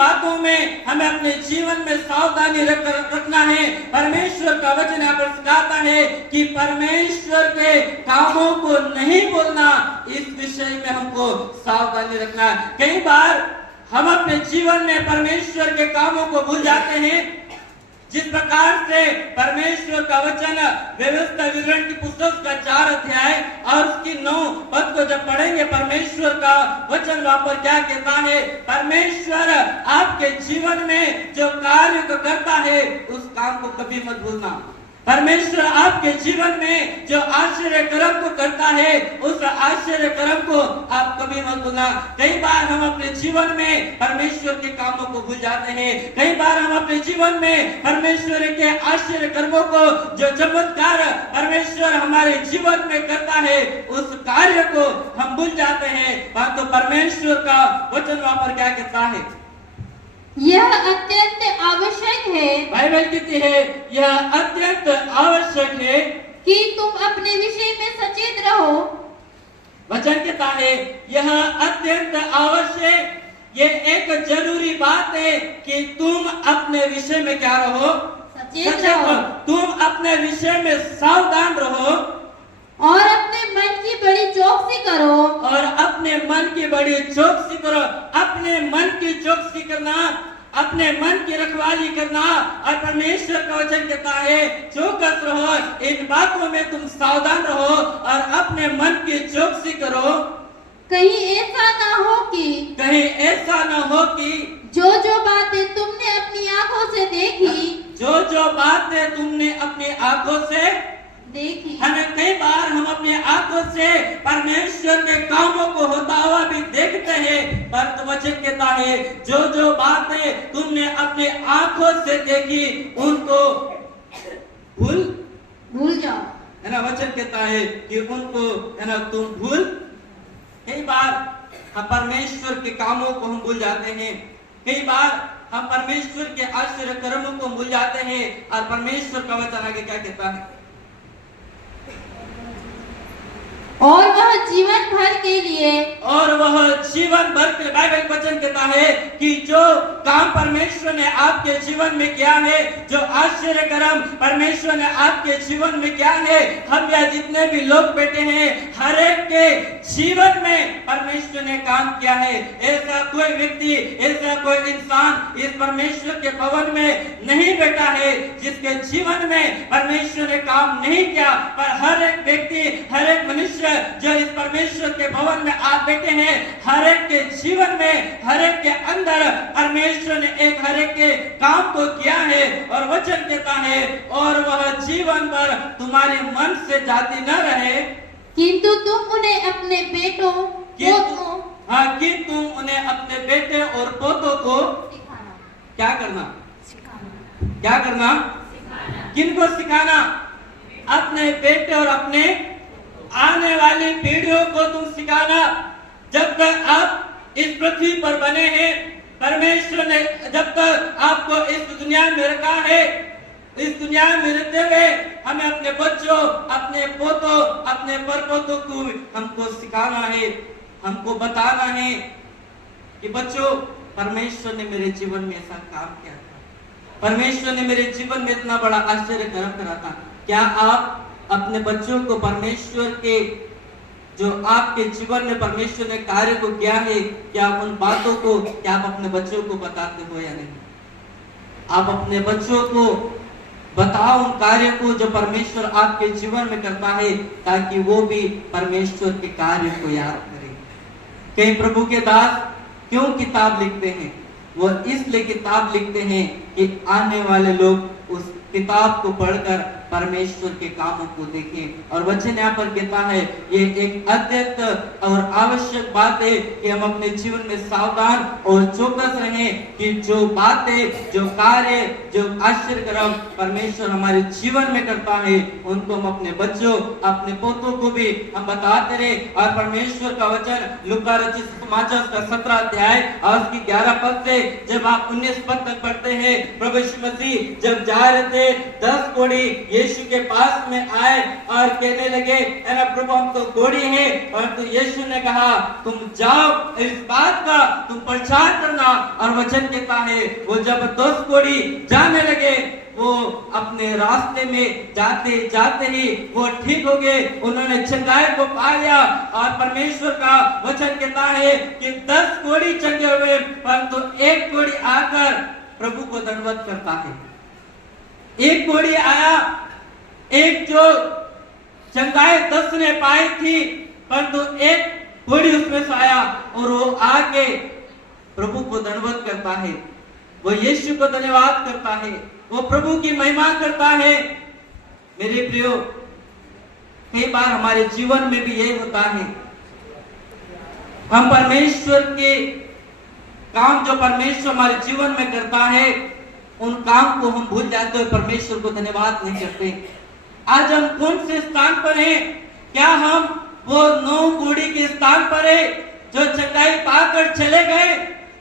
बातों में हमें अपने जीवन में सावधानी रखना है। परमेश्वर का वचन यहाँ पर सिखाता है कि परमेश्वर के कामों को नहीं बोलना, इस विषय में हमको सावधानी रखना है। कई बार हम अपने जीवन में परमेश्वर के कामों को भूल जाते हैं। जिस प्रकार से परमेश्वर का वचन व्यवस्था विवरण की पुस्तक का 4 अध्याय और उसकी 9 पद को जब पढ़ेंगे, परमेश्वर का वचन वहां पर क्या कहता है? परमेश्वर आपके जीवन में जो कार्य को करता है उस काम को कभी मत भूलना। परमेश्वर आपके जीवन में जो आश्चर्य कर्म को करता है उस आश्चर्य कर्म को आप कभी मत भूलना। कई बार हम अपने जीवन में परमेश्वर के कामों को भूल जाते हैं। कई बार हम अपने जीवन में परमेश्वर के आश्चर्य कर्मों को, जो चमत्कार परमेश्वर हमारे जीवन में करता है, उस कार्य को हम भूल जाते हैं। परंतु परमेश्वर का वचन वहां पर क्या कहता है? यह अत्यंत आवश्यक है, बाइबल कहती है यह अत्यंत आवश्यक है कि तुम अपने विषय में सचेत रहो। वचन कहता है यह अत्यंत आवश्यक, ये एक जरूरी बात है कि तुम अपने विषय में क्या रहो? सचेत रहो। तुम अपने विषय में सावधान रहो और अपने मन की बड़ी चौकसी करो। और अपने मन की बड़ी चौकसी करो। अपने मन की चौकसी करना, अपने मन की रखवाली करना। और परमेश्वर का वचन कहता है चौकस रहो, इन बातों में तुम सावधान रहो और अपने मन की चौकसी करो। कहीं ऐसा ना हो कि जो बातें तुमने अपनी आंखों से देखी, जो बातें तुमने अपनी आंखों से देखी। हमें कई बार हम अपनी आंखों से परमेश्वर के कामों को होता हुआ भी देखते हैं, पर वचन कहता है जो बातें तुमने अपनी आंखों से देखी उनको भूल जाओ। है ना, वचन कहता है कि उनको, है ना, तुम भूल। कई बार हम परमेश्वर के कामों को हम भूल जाते हैं। कई बार हम परमेश्वर के आश्चर्य कर्मों को भूल जाते हैं। और परमेश्वर का वचन आगे क्या कहता है? और वह जीवन भर के लिए, बाइबल वचन कहता है कि जो काम परमेश्वर ने आपके जीवन में किया है, जो आश्चर्य कर्म परमेश्वर ने आपके जीवन में किया है, हम या जितने भी लोग बैठे हैं, हर एक के जीवन में परमेश्वर ने काम किया है। ऐसा कोई व्यक्ति, ऐसा कोई इंसान इस परमेश्वर के भवन में नहीं बैठा है जिसके जीवन में परमेश्वर ने काम नहीं किया। पर हर एक व्यक्ति, हर एक मनुष्य जो इस परमेश्वर के भवन में आप बैठे हैं, हर एक के जीवन में, हर एक के अंदर परमेश्वर ने एक हर एक के काम को किया है। और वचन कहता है और वह जीवन भर तुम्हारे मन से जाती न रहे, किंतु तुम उन्हें अपने बेटों कि तुम उन्हें अपने बेटे और पोतों को क्या करना? क्या करना? किनको सिखाना? अपने बेटे और अपने आने वाली पीढ़ियों को तुम सिखाना। जब तक आप इस पृथ्वी पर बने हैं, परमेश्वर ने जब तक आपको इस दुनिया में रखा है, इस दुनिया में रहते हुए हमें अपने बच्चों, अपने पोतों, अपने परपोतों को हमको सिखाना है, हमको बताना है कि बच्चों, परमेश्वर ने मेरे जीवन में ऐसा काम किया था, परमेश्वर ने मेरे जीवन में इतना बड़ा आश्चर्य कर्म करा था। क्या आप अपने बच्चों को परमेश्वर के, जो आपके जीवन में परमेश्वर ने कार्य को किया है, क्या उन बातों को क्या आप अपने बच्चों को बताते हो या नहीं? आप अपने बच्चों को बताओ उन कार्य को जो परमेश्वर आपके जीवन में करता है, ताकि वो भी परमेश्वर के कार्य को याद करें। कई प्रभु के दास क्यों किताब लिखते हैं? वो इसलिए किताब लिखते हैं कि आने वाले लोग उस किताब को पढ़कर परमेश्वर के कामों को देखें। और वचन यहाँ पर कहता है ये एक अत्यंत और आवश्यक बात है कि हम अपने जीवन में सावधान और चौकस रहें कि जो बातें, जो कार्य, जो आश्चर्य कर्म परमेश्वर हमारे जीवन में करता है, उनको हम अपने बच्चों, अपने पोतों को भी हम बताते रहे। और परमेश्वर का वचन लूका रचित सुसमाचार का 17 अध्याय और उसकी 11 पद से जब आप 19 पद तक पढ़ते हैं, प्रभु यीशु मसीह जब जा रहे थे 10 कोड़ी यीशु के पास में आए और कहने लगे, है ना, प्रभु हम तो कोढ़ी है, परंतु यीशु ने कहा तुम जाओ, इस बात का तुम प्रचार करना। और वचन कहता है वो जब 10 कोढ़ी जाने लगे, वो अपने रास्ते में जाते जाते ही वो ठीक हो गए, उन्होंने चंगाई को पा लिया। और परमेश्वर का वचन कहता है कि 10 कोढ़ी चंगे हुए, परंतु एक कोढ़ी आकर प्रभु को दंडवत करता है। एक कोढ़ी आया, एक जो चंगाई 10 ने पाई थी, परंतु एक कोढ़ी उसमें से आया और वो आके प्रभु को दंडवत करता है, वो यीशु को धन्यवाद करता है, वो प्रभु की महिमा करता है। मेरे प्रियो, कई बार हमारे जीवन में भी यही होता है, हम परमेश्वर के काम जो परमेश्वर हमारे जीवन में करता है, उन काम को हम भूल जाते हैं, परमेश्वर को धन्यवाद नहीं करते। आज हम कौन से स्थान पर हैं? क्या हम वो 9 कोढ़ी के स्थान पर है जो चंगाई पाकर चले गए?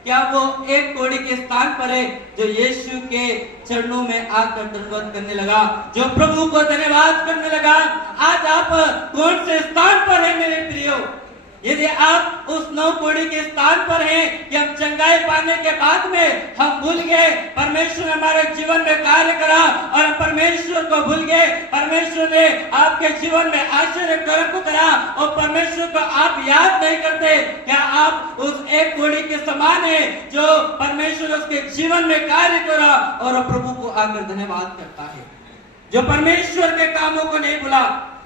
क्या वो एक कोढ़ी के स्थान पर है जो यीशु के चरणों में आकर दंडवत करने लगा, जो प्रभु को धन्यवाद करने लगा? आज आप कौन से स्थान पर हैं मेरे प्रियो? यदि आप उस 9 कोढ़ी के स्थान पर हैं कि हम चंगाई पाने के बाद में हम भूल गए परमेश्वर ने हमारे जीवन में कार्य करा और हम परमेश्वर को भूल गए, परमेश्वर ने आपके जीवन में आश्चर्य कर्म को करा और परमेश्वर को आप याद नहीं करते, क्या आप उस एक कोढ़ी के समान है जो परमेश्वर उसके जीवन में कार्य करा और प्रभु को आकर धन्यवाद करता है, जो परमेश्वर के कामों को नहीं भूला,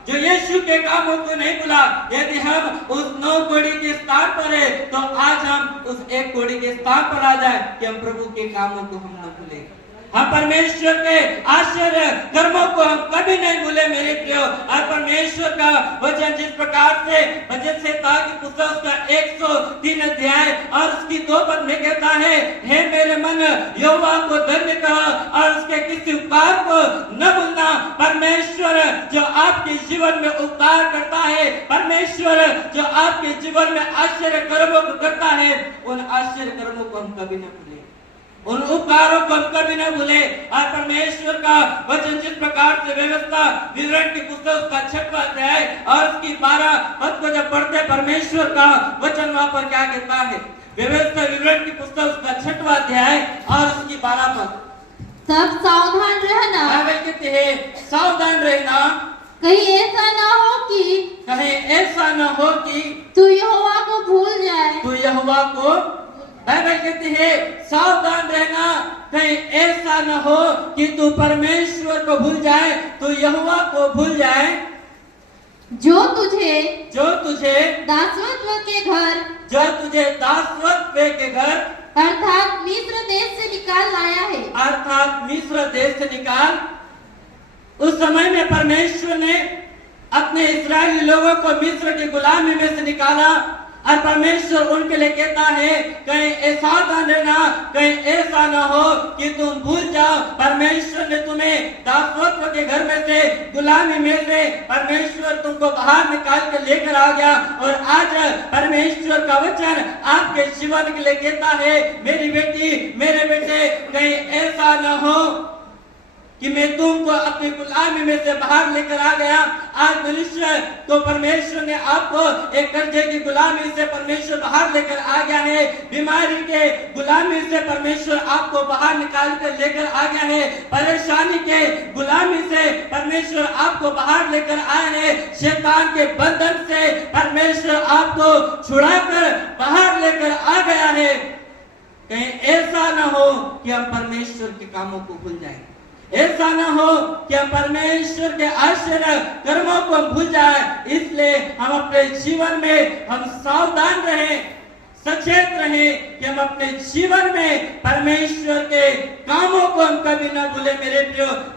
जो यीशु के कामों को नहीं भूला? यदि हम उस 9 कोढ़ी के स्थान पर है तो आज हम उस एक कोढ़ी के स्थान पर आ जाए कि हम प्रभु के कामों को हम न भूले, हम परमेश्वर के आश्चर्य कर्मों को हम कभी नहीं भूले मेरे प्रियो। और परमेश्वर का वचन जिस प्रकार से वचन से था कि पुस्तक का 103 अध्याय और उसकी 2 पद में कहता है, हे मेरे मन यहोवा को धन्य कह और उसके किसी उपकार को न भूलना। परमेश्वर जो आपके जीवन में उपकार करता है, परमेश्वर जो आपके जीवन में आश्चर्य कर्मों को करता है, उन आश्चर्य कर्मों को हम कभी न भूले, उन उपकारों को हम कभी न भूले। और परमेश्वर का वचन जिस प्रकार से व्यवस्था विवरण की पुस्तक का 6वां अध्याय और उसकी 12 पद को जब पढ़ते, परमेश्वर का वचन वहां पर क्या कहता है? व्यवस्था विवरण की पुस्तक का 6वां अध्याय और उसकी 12 पद, तब सावधान रहना, कहते हैं सावधान रहना, कहीं ऐसा ना हो कि तू यहोवा को भूल जाए, तू यहोवा को, बाइबल कहती है सावधान रहना, कहीं ऐसा न हो कि तू परमेश्वर को भूल जाए, तू यहोवा को भूल जाए, जो तुझे दासत्व के घर अर्थात मिस्र देश से निकाल लाया है, अर्थात मिस्र देश से निकाल। उस समय में परमेश्वर ने अपने इस्राएली लोगों को मिस्र की गुलामी में से निकाला और परमेश्वर उनके लिए कहता है कहीं ऐसा रहना, कहीं ऐसा न हो कि तुम भूल जाओ, परमेश्वर ने तुम्हें दासत्व के घर में से, गुलामी में से परमेश्वर तुमको बाहर निकाल कर लेकर आ गया। और आज परमेश्वर का वचन आपके जीवन के लिए कहता है, मेरी बेटी मेरे बेटे, कहीं ऐसा न हो कि मैं तुमको अपनी गुलामी में से बाहर लेकर आ गया। आज मनुष्य तो परमेश्वर ने आपको एक कर्जे की गुलामी से परमेश्वर बाहर लेकर आ गया है, बीमारी के गुलामी से परमेश्वर आपको बाहर निकाल कर लेकर आ गया है, परेशानी के गुलामी से परमेश्वर आपको बाहर लेकर आया है, शैतान के बंधन से परमेश्वर आपको छुड़ाकर बाहर लेकर आ गया है। कहीं ऐसा न हो कि हम परमेश्वर के कामों को भूल जाएं, ऐसा न हो कि हम परमेश्वर के आश्चर्य कर्मों को भूल जाए। इसलिए हम अपने जीवन में हम सावधान रहें, सचेत रहें कि हम अपने जीवन में परमेश्वर के कामों को हम कभी न भूले मेरे प्रियो।